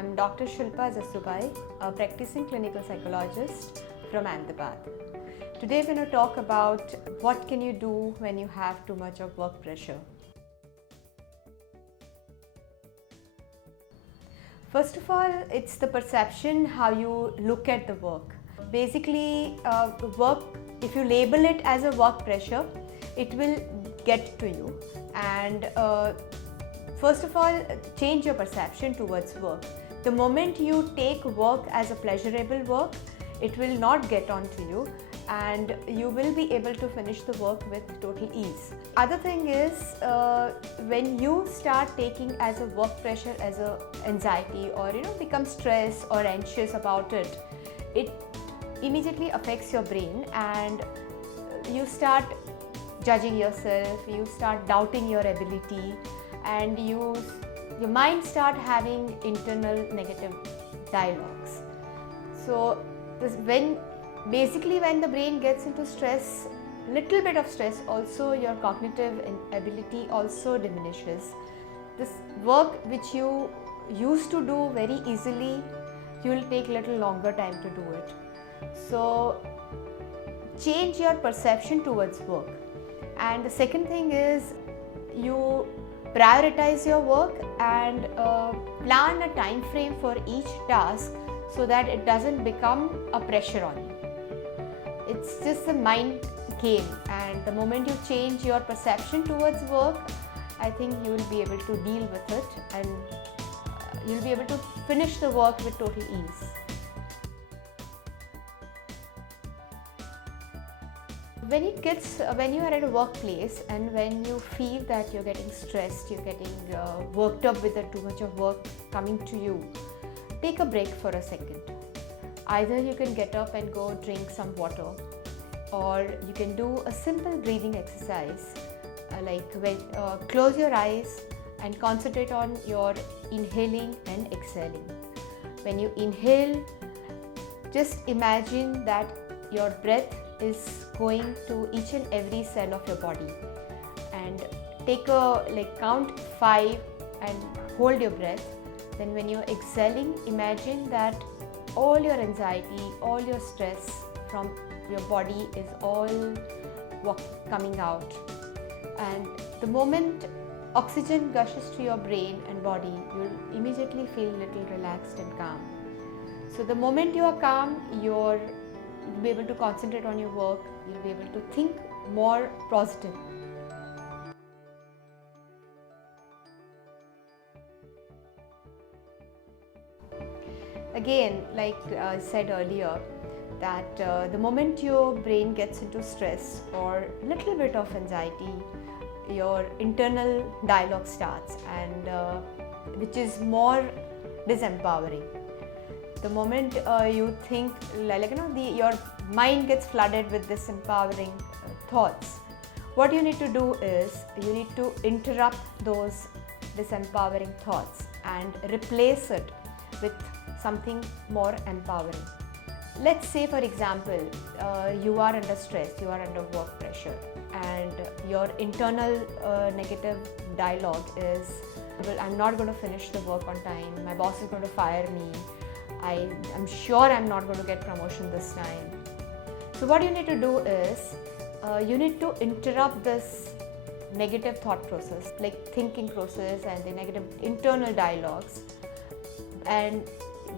I'm Dr. Shilpa Zasubai, a practicing clinical psychologist from Ahmedabad. Today we're going to talk about what can you do when you have too much of work pressure. First of all, it's the perception how you look at the work. Basically, work, if you label it as a work pressure, it will get to you. And first of all, change your perception towards work. The moment you take work as a pleasurable work, it will not get onto you and you will be able to finish the work with total ease. Other thing is, when you start taking as a work pressure as a anxiety or become stressed or anxious about it, it immediately affects your brain and you start judging yourself, you start doubting your ability, and your mind start having internal negative dialogues. So when the brain gets into stress, little bit of stress, also your cognitive ability also diminishes. This work which you used to do very easily, you will take little longer time to do it. So change your perception towards work. And the second thing is, you prioritize your work and plan a time frame for each task so that it doesn't become a pressure on you. It's just a mind game, and the moment you change your perception towards work, I think you will be able to deal with it and you'll be able to finish the work with total ease. When you are at a workplace and when you feel that you're getting stressed, you're getting worked up with too much of work coming to you, take a break for a second. Either you can get up and go drink some water, or you can do a simple breathing exercise, close your eyes and concentrate on your inhaling and exhaling. When you inhale, just imagine that your breath is going to each and every cell of your body, and take count 5 and hold your breath. Then when you're exhaling, imagine that all your anxiety, all your stress from your body is all coming out, and the moment oxygen gushes to your brain and body, you'll immediately feel little relaxed and calm. So the moment you are calm, you'll be able to concentrate on your work, you'll be able to think more positive. Again, like I said earlier, that the moment your brain gets into stress or little bit of anxiety, your internal dialogue starts, and which is more disempowering. The moment you think your mind gets flooded with disempowering thoughts, what you need to do is you need to interrupt those disempowering thoughts and replace it with something more empowering. Let's say, for example, you are under stress, you are under work pressure, and your internal negative dialogue is, well, I'm not going to finish the work on time, my boss is going to fire me, I'm sure I'm not going to get promotion this time. So what you need to do is, you need to interrupt this negative thought process, like thinking process and the negative internal dialogues. And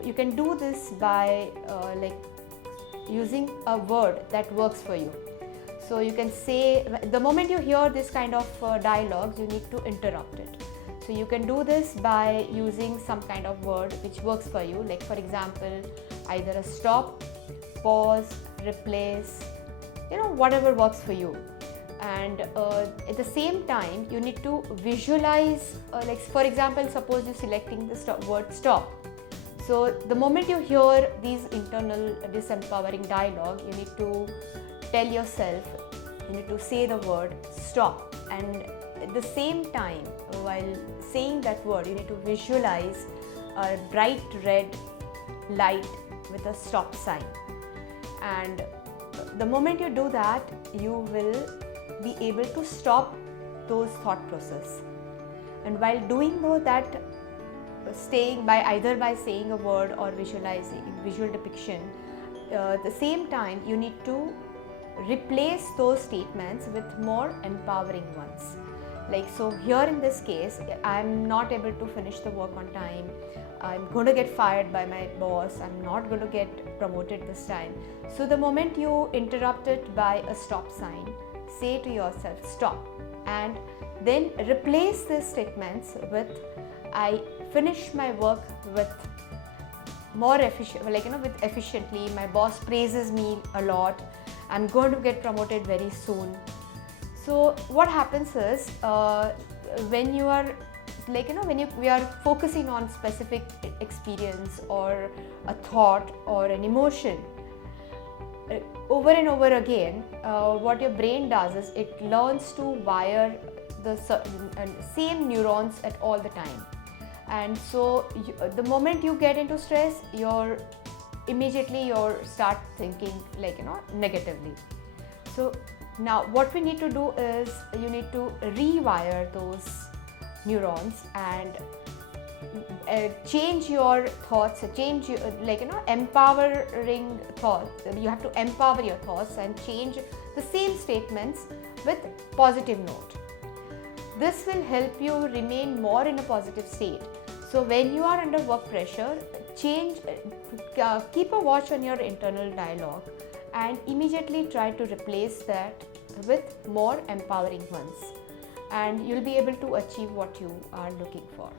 you can do this by using a word that works for you. So you can say, the moment you hear this kind of dialogues, you need to interrupt it. So you can do this by using some kind of word which works for you, like for example, either a stop, pause, replace, whatever works for you. And at the same time, you need to visualize, for example, suppose you're selecting the word stop. So the moment you hear these internal disempowering dialogue, you need to tell yourself, you need to say the word stop, and at the same time, while saying that word, you need to visualize a bright red light with a stop sign. And the moment you do that, you will be able to stop those thought process. And while doing that staying by either by saying a word or visualizing visual depiction, the same time you need to replace those statements with more empowering ones. Like, so here in this case, I'm not able to finish the work on time, I'm going to get fired by my boss, I'm not going to get promoted this time. So the moment you interrupt it by a stop sign, say to yourself stop, and then replace these statements with I finish my work with more efficient, with efficiently, my boss praises me a lot, I'm going to get promoted very soon. So what happens is, when you are we are focusing on specific experience or a thought or an emotion, over and over again, what your brain does is it learns to wire the same neurons at all the time. And so the moment you get into stress, immediately you start thinking negatively. So now what we need to do is you need to rewire those neurons and change your thoughts, empowering thoughts. You have to empower your thoughts and change the same statements with positive note. This will help you remain more in a positive state. So when you are under work pressure, keep a watch on your internal dialogue and immediately try to replace that with more empowering ones, and you'll be able to achieve what you are looking for.